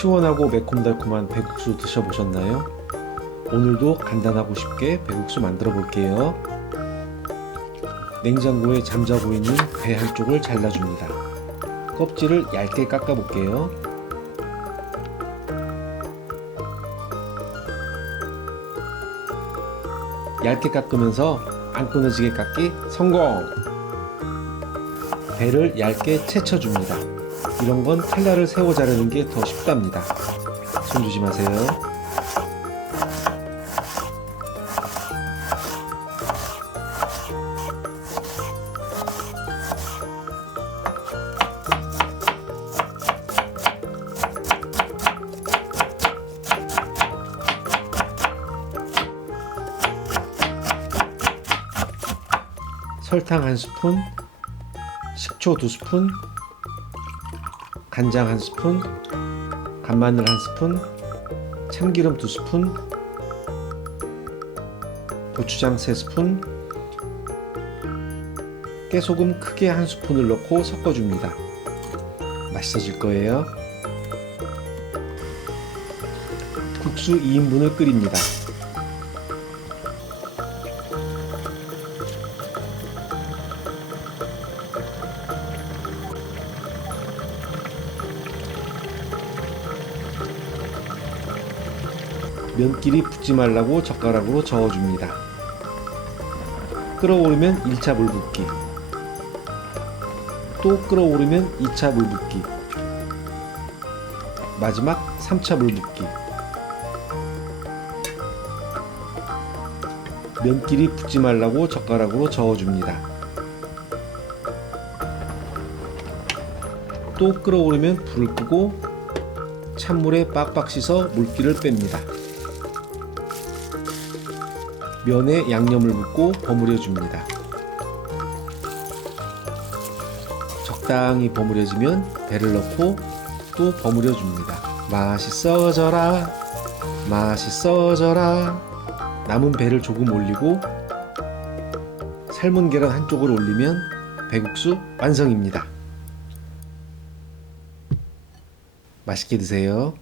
시원하고 매콤달콤한 배국수 드셔보셨나요? 오늘도 간단하고 쉽게 배국수 만들어 볼게요. 냉장고에 잠자고 있는 배 한쪽을 잘라줍니다. 껍질을 얇게 깎아 볼게요. 얇게 깎으면서 안 끊어지게 깎기 성공! 배를 얇게 채쳐줍니다. 이런 건 칼날을 세워 자르는 게 더 쉽답니다. 손 조심하세요. 설탕 1스푼, 식초 2스푼, 간장 1스푼, 간마늘 1스푼, 참기름 2스푼, 고추장 3스푼, 깨소금 크게 1스푼을 넣고 섞어줍니다. 맛있어질 거예요. 국수 2인분을 끓입니다. 면끼리 붙지 말라고 젓가락으로 저어줍니다. 끓어오르면 1차 물 붓기, 또 끓어오르면 2차 물 붓기, 마지막 3차 물 붓기. 면끼리 붙지 말라고 젓가락으로 저어줍니다. 또 끓어오르면 불을 끄고 찬물에 빡빡 씻어 물기를 뺍니다. 면에 양념을 붓고 버무려 줍니다. 적당히 버무려지면 배를 넣고 또 버무려 줍니다. 맛있어져라, 맛있어져라. 남은 배를 조금 올리고 삶은 계란 한쪽을 올리면 배국수 완성입니다. 맛있게 드세요.